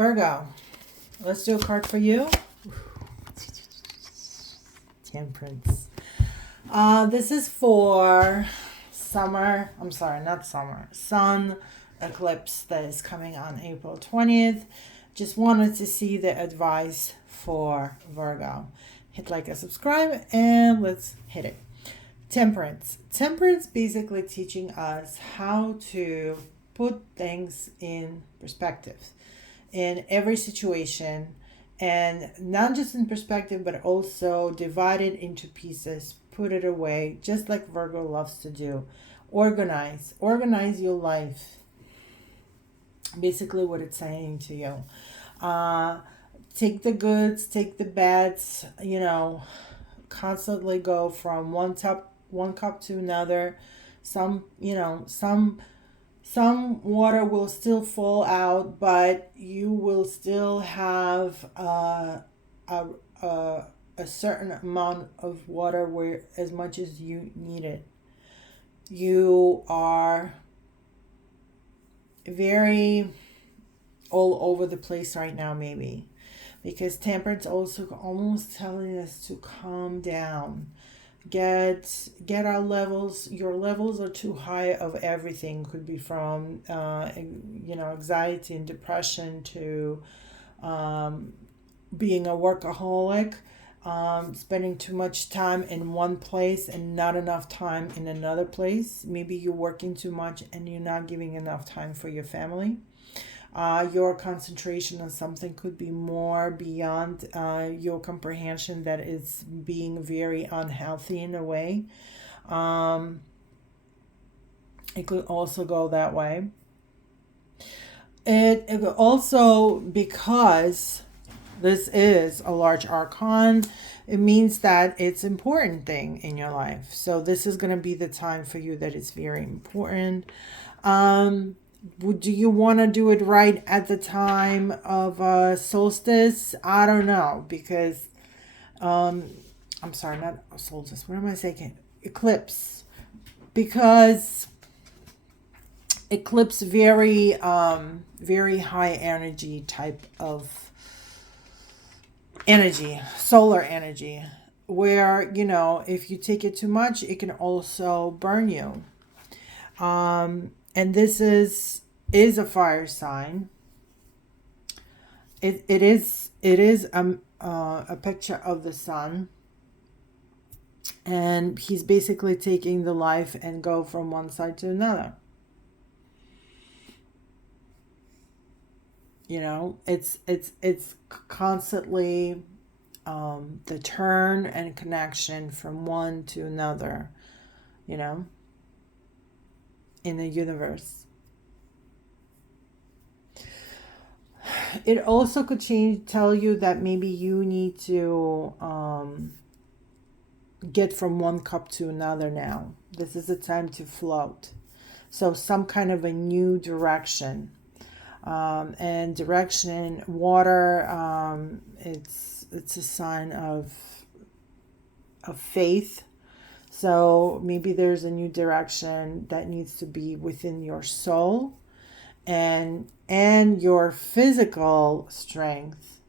Virgo, let's do a card for you. Temperance. This is for summer. I'm sorry, not summer. Sun eclipse that is coming on April 20th. Just wanted to see the advice for Virgo. Hit like and subscribe and let's hit it. Temperance. Temperance basically teaching us how to put things in perspective in every situation, and not just in perspective but also divide it into pieces, put it away, just like Virgo loves to do. Organize your life, basically what it's saying to you. Take the goods, take the bads, constantly go from one cup to another. Some water will still fall out, but you will still have a certain amount of water where as much as you need it. You are very all over the place right now, maybe, because temperance also almost telling us to calm down. Get our levels. Your levels are too high of everything. Could be from anxiety and depression to being a workaholic, spending too much time in one place and not enough time in another place. Maybe you're working too much and you're not giving enough time for your family. Your concentration on something could be more beyond your comprehension, that is being very unhealthy in a way. It could also go that way. It could also, because this is a large archon, it means that it's an important thing in your life. So this is going to be the time for you that is very important. Do you want to do it right at the time of solstice? I don't know, because I'm sorry, not solstice. What am I saying? Eclipse. Because eclipse very very high energy type of energy, solar energy, where if you take it too much, it can also burn you. And this is a fire sign. It is a picture of the sun, and he's basically taking the life and go from one side to another. It's constantly the turn and connection from one to another, in the universe. It also could tell you that maybe you need to get from one cup to another now. This is a time to float. So some kind of a new direction. And direction, water, it's a sign of faith. So maybe there's a new direction that needs to be within your soul and your physical strength,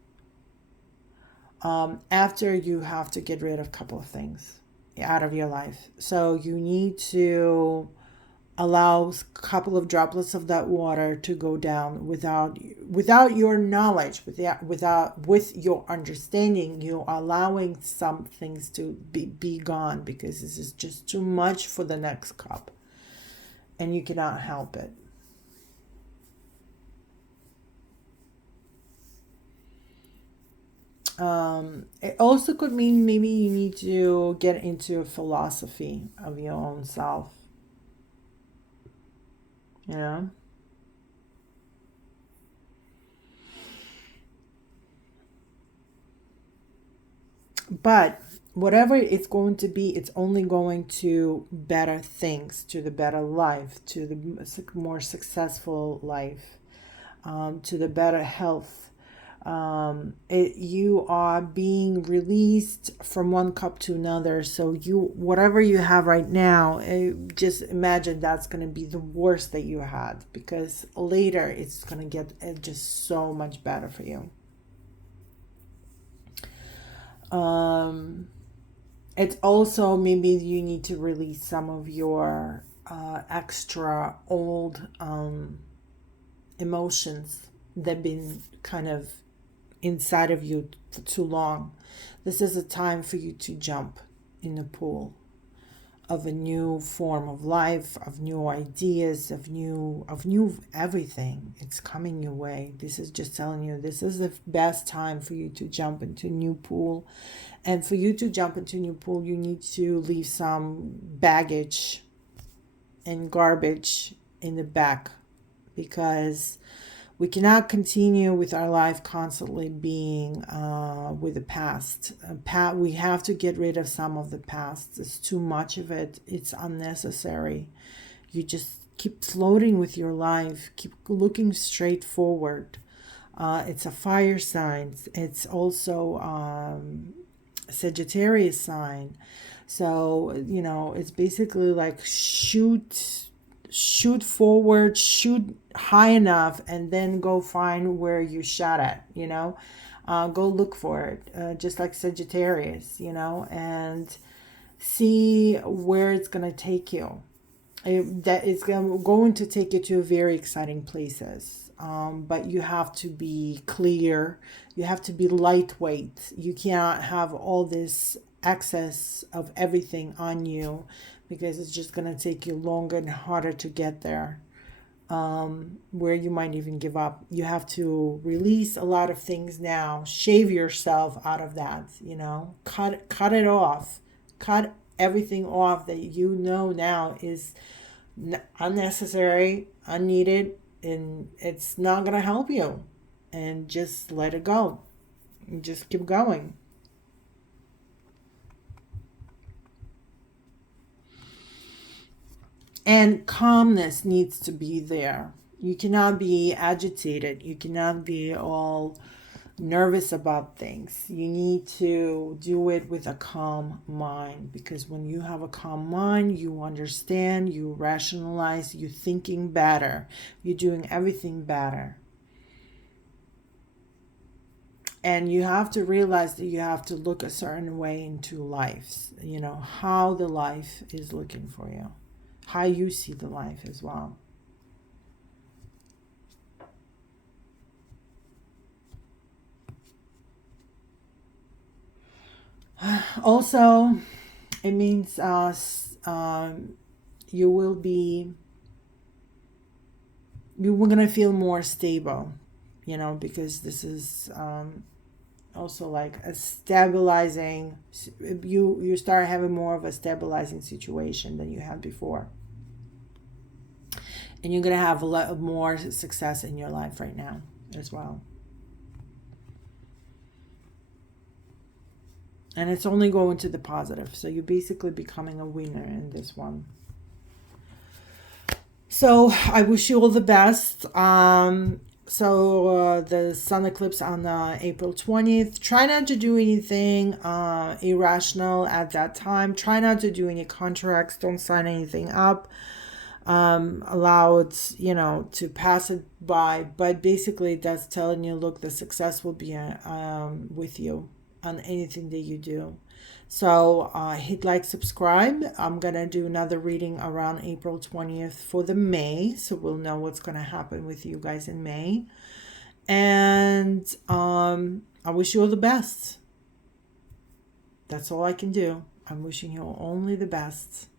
after you have to get rid of a couple of things out of your life. So you need to allow a couple of droplets of that water to go down without your knowledge, with your understanding. You're allowing some things to be gone, because this is just too much for the next cup and you cannot help it. It also could mean maybe you need to get into a philosophy of your own self. But whatever it's going to be, it's only going to better things, to the better life, to the more successful life, to the better health, You are being released from one cup to another. So whatever you have right now, just imagine that's going to be the worst that you had, because later it's going to get just so much better for you. It's also maybe you need to release some of your extra old emotions that have been kind of inside of you for too long. This is a time for you to jump in the pool of a new form of life, of new ideas, of new everything. It's coming your way. This is just telling you this is the best time for you to jump into a new pool. And for you to jump into a new pool, you need to leave some baggage and garbage in the back, because we cannot continue with our life constantly being with the past. We have to get rid of some of the past. There's too much of it. It's unnecessary. You just keep floating with your life. Keep looking straight forward. It's a fire sign. It's also a Sagittarius sign. So, it's basically like shoot forward, shoot high enough, and then go find where you shot at, go look for it, just like Sagittarius, and see where it's going to take you. That it's going to take you to very exciting places. But you have to be clear. You have to be lightweight. You can't have all this excess of everything on you, because it's just going to take you longer and harder to get there, where you might even give up. You have to release a lot of things now. Shave yourself out of that, cut it off. Cut everything off that now is unnecessary, unneeded, and it's not going to help you. And just let it go. And just keep going. And calmness needs to be there. You cannot be agitated. You cannot be all nervous about things. You need to do it with a calm mind, because when you have a calm mind, you understand, you rationalize, you're thinking better, you're doing everything better. And you have to realize that you have to look a certain way into life, how the life is looking for you, how you see the life as well. Also, it means you will be, you were going to feel more stable, because this is also like a stabilizing, you start having more of a stabilizing situation than you had before. And you're going to have a lot more success in your life right now as well. And it's only going to the positive. So you're basically becoming a winner in this one. So I wish you all the best. So the sun eclipse on April 20th. Try not to do anything irrational at that time. Try not to do any contracts. Don't sign anything up. Allow it, to pass it by. But basically that's telling you, look, the success will be with you on anything that you do. So hit like, subscribe. I'm going to do another reading around April 20th for the May. So we'll know what's going to happen with you guys in May. And I wish you all the best. That's all I can do. I'm wishing you only the best.